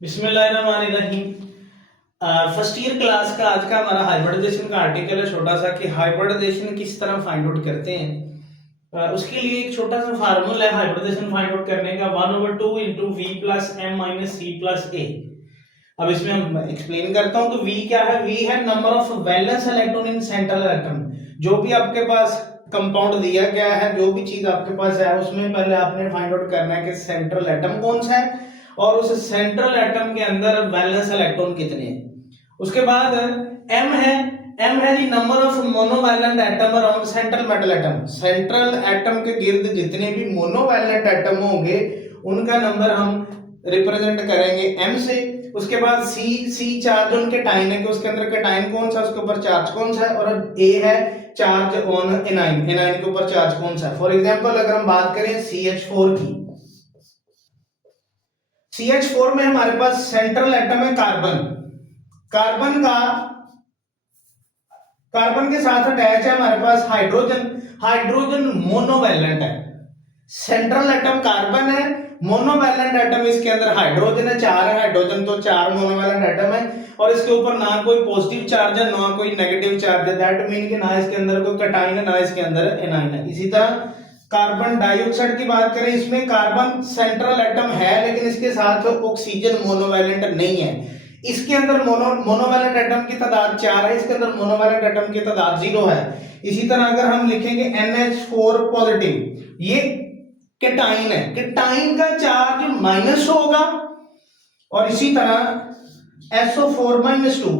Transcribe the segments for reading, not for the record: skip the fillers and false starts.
बिस्मिल्लाहिर्रहमानिर्रहीम। First year class का आज का हमारा हाइब्रिडाइजेशन का आर्टिकल है छोटा सा कि हाइब्रिडाइजेशन किस तरह फाइंड आउट करते हैं। उसके लिए एक छोटा सा फार्मूला है हाइब्रिडाइजेशन फाइंड आउट करने का 1/2 into V plus M minus C plus A. अब इसमें हम एक्सप्लेन करता हूं तो v क्या है। v है number of valence electron in central atom. जो भी आपके पास कंपाउंड दिया गया है, जो भी चीज आपके पास है, उसमें पहले आपने फाइंड आउट करना है कि सेंट्रल एटम कौन सा है और उस सेंट्रल एटम के अंदर वैलेंस इलेक्ट्रॉन कितने हैं। उसके बाद m है। m है the number of monovalent atom around central metal atom. Central atom के गिर्द जितने भी मोनोवैलेंट एटम होंगे उनका नंबर हम रिप्रेजेंट करेंगे m से। उसके बाद C चार्ज ऑन कैटायन है कि उसके अंदर कैटायन कौन सा, उसके ऊपर चार्ज कौन सा है। और A है चार्ज ऑन एनाइन, एनाइन के ऊपर चार्ज कौन सा है। फॉर एग्जांपल अगर हम बात करें CH4 की, CH4 में हमारे पास सेंट्रल एटम है कार्बन। कार्बन के साथ अटैच है हमारे पास हाइड्रोजन। हाइड्रोजन मोनोवैलेंट है। सेंट्रल एटम कार्बन है, मोनोवैलेंट एटम इसके अंदर हाइड्रोजन है, चार है हाइड्रोजन, तो चार मोनोवैलेंट एटम है। और इसके ऊपर ना कोई पॉजिटिव चार्ज है ना कोई नेगेटिव चार्ज है। दैट मीन कि ना इसके अंदर कोई कैटायन है ना इसके अंदर एनाइन है। इसी तरह कार्बन डाइऑक्साइड की बात करें, इसमें कार्बन सेंट्रल एटम है लेकिन इसके साथ ऑक्सीजन मोनोवैलेंट नहीं है। इसके अंदर मोनोवैलेंट एटम की तादाद 4 है, इसके अंदर मोनोवैलेंट एटम की तादाद 0 है। इसी तरह अगर हम लिखेंगे NH4 पॉजिटिव, ये कैटायन है, कैटायन का चार्ज माइनस होगा। और इसी तरह SO4 -2,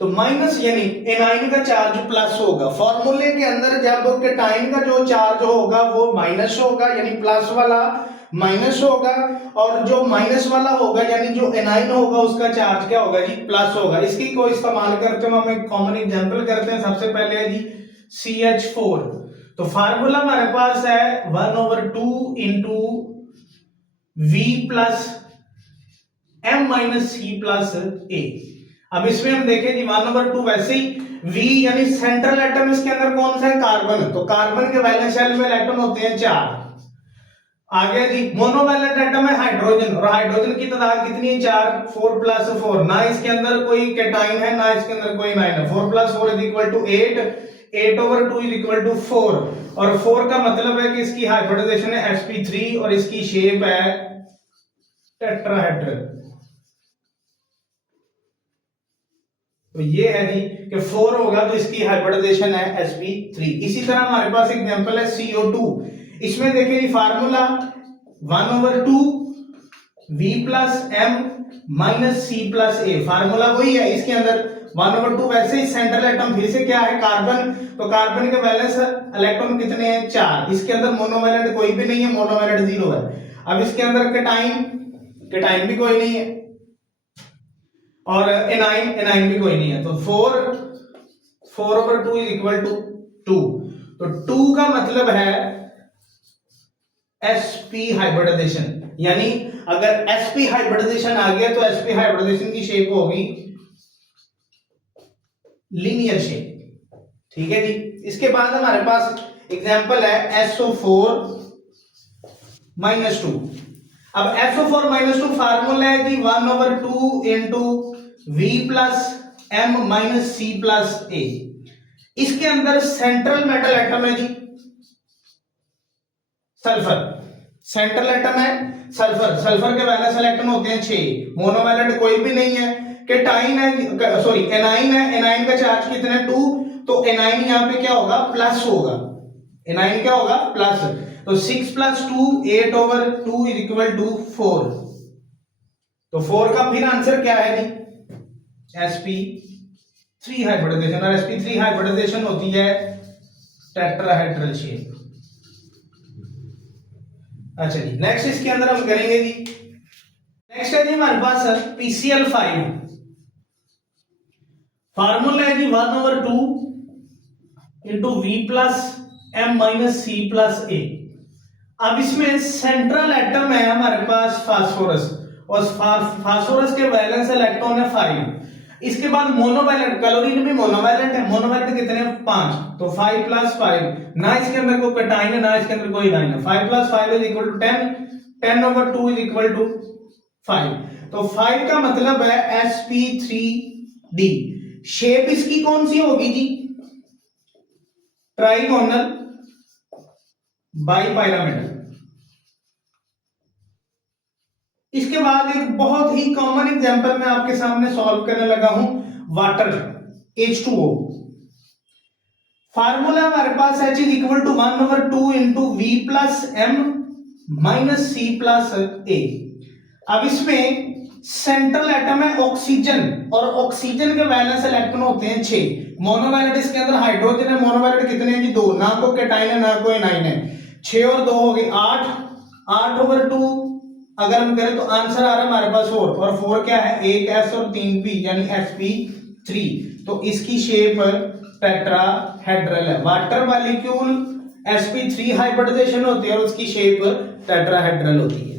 तो माइनस यानी एनाइन का चार्ज प्लस होगा। फॉर्मूले के अंदर जब कैटायन का जो चार्ज होगा वो माइनस होगा यानी प्लस वाला माइनस होगा, और जो माइनस वाला होगा यानी जो एनाइन होगा उसका चार्ज क्या होगा जी, प्लस होगा। इसकी को इस्तेमाल करते हैं हम एक कॉमन एग्जांपल करते हैं। सबसे पहले है जी CH4। तो फार्मूला हमारे पास है 1/2 into V plus M minus C plus A। अब इसमें हम देखें जी 1/2 वैसे ही V यानी सेंट्रल एटम इसके अंदर कौन सा है, कार्बन। तो कार्बन के वैलेंस शेल में इलेक्ट्रॉन होते हैं 4। आगे जी मोनोवैलेंट एटम है हाइड्रोजन, और हाइड्रोजन की तादाद कितनी है 4, 4 + 4। ना इसके अंदर कोई कैटायन है ना इसके अंदर कोई एनाइन है। 4 + 4 = 8, 8/2 = 4। और 4 का मतलब है कि इसकी हाइब्रिडाइजेशन है sp3 और इसकी शेप है टेट्राहेड्रल। तो ये है जी कि 4 होगा तो इसकी हाइब्रिडाइजेशन है sp3। इसी तरह हमारे पास एग्जांपल है CO2। इसमें देखिए जी formula 1/2 V plus M minus C plus A। Formula वही है, इसके अंदर 1/2 वैसे ही सेंट्रल एटम फिर से क्या है, कार्बन। तो कार्बन के वैलेंस इलेक्ट्रॉन कितने हैं 4। इसके अंदर मोनोवैलेंट कोई भी नहीं है, मोनोवैलेंट 0 है। अब इसके अंदर कैटायन, कैटायन भी कोई नहीं है, और एनाइन भी कोई नहीं है। तो 4/2 = 2। तो 2 का मतलब है sp हाइब्रिडाइजेशन। यानी अगर sp हाइब्रिडाइजेशन आ गया तो sp हाइब्रिडाइजेशन की शेप होगी लीनियर शेप। ठीक है जी। इसके बाद हमारे पास एग्जांपल है SO4 -2। अब SO4 -2 फार्मूला है जी 1/2 into V plus M minus C plus A। इसके अंदर सेंट्रल मेटल एटम है जी सल्फर। सेंट्रल एटम है सल्फर। सल्फर के वैलेंस इलेक्ट्रॉन होते हैं 6, मोनोवैलेंट कोई भी नहीं है। कैटायन है, सॉरी एनाइन है, एनाइन का चार्ज कितना है 2। तो एनाइन यहां पे क्या होगा, प्लस होगा। एनाइन क्या होगा, प्लस। तो 6 + 2 8/2 = 4। तो 4 का फिर आंसर क्या है जी, sp3 हाइब्रिडाइजेशन। और sp3 हाइब्रिडाइजेशन होती है टेट्राहेड्रल शेप। अच्छा जी, नेक्स्ट इसके अंदर हम करेंगे जी, नेक्स्ट है जी हमारे पास PCl5। फार्मूला है जी 1/2 into V plus M minus C plus A। अब इसमें सेंट्रल एटम है हमारे पास फास्फोरस, और फास्फोरस के वैलेंस इलेक्ट्रॉन है 5। इसके बाद मोनोवैलेंट, क्लोरीन भी मोनोवैलेंट है। मोनोवैलेंट कितने हैं 5, तो 5 + 5। ना इसके अंदर कोई कैटायन है ना इसके अंदर कोई एनाइन है। 5 + 5 = 10, 10/2 = 5। तो 5 का मतलब है sp3d। शेप इसकी कौन सी होगी जी? Trigonal bipyramidal. इसके बाद एक बहुत ही कॉमन एग्जांपल मैं आपके सामने सॉल्व करने लगा हूं, वाटर H2O। फार्मूला हमारे पास H is equal to 1/2 into V plus M minus C plus A। अब इसमें सेंट्रल एटम है ऑक्सीजन, और ऑक्सीजन के वैलेंस इलेक्ट्रॉन होते हैं 6। मोनोवैलेंट इसके अंदर हाइड्रोजन है, मोनोवैलेंट कितने हैं जी? 2। ना को कैटाइन है ना कोई एनाइन है। 6 और 2 हो गए 8, 8/2 अगर हम करें तो आंसर आ रहा है हमारे पास 4, और 4 क्या है? 1 S और 3 P यानी sp3। तो इसकी शेप टेट्राहेड्रल है। वाटर मॉलिक्यूल sp3 हाइब्रिडाइजेशन होती है और उसकी शेप टेट्राहेड्रल होती है।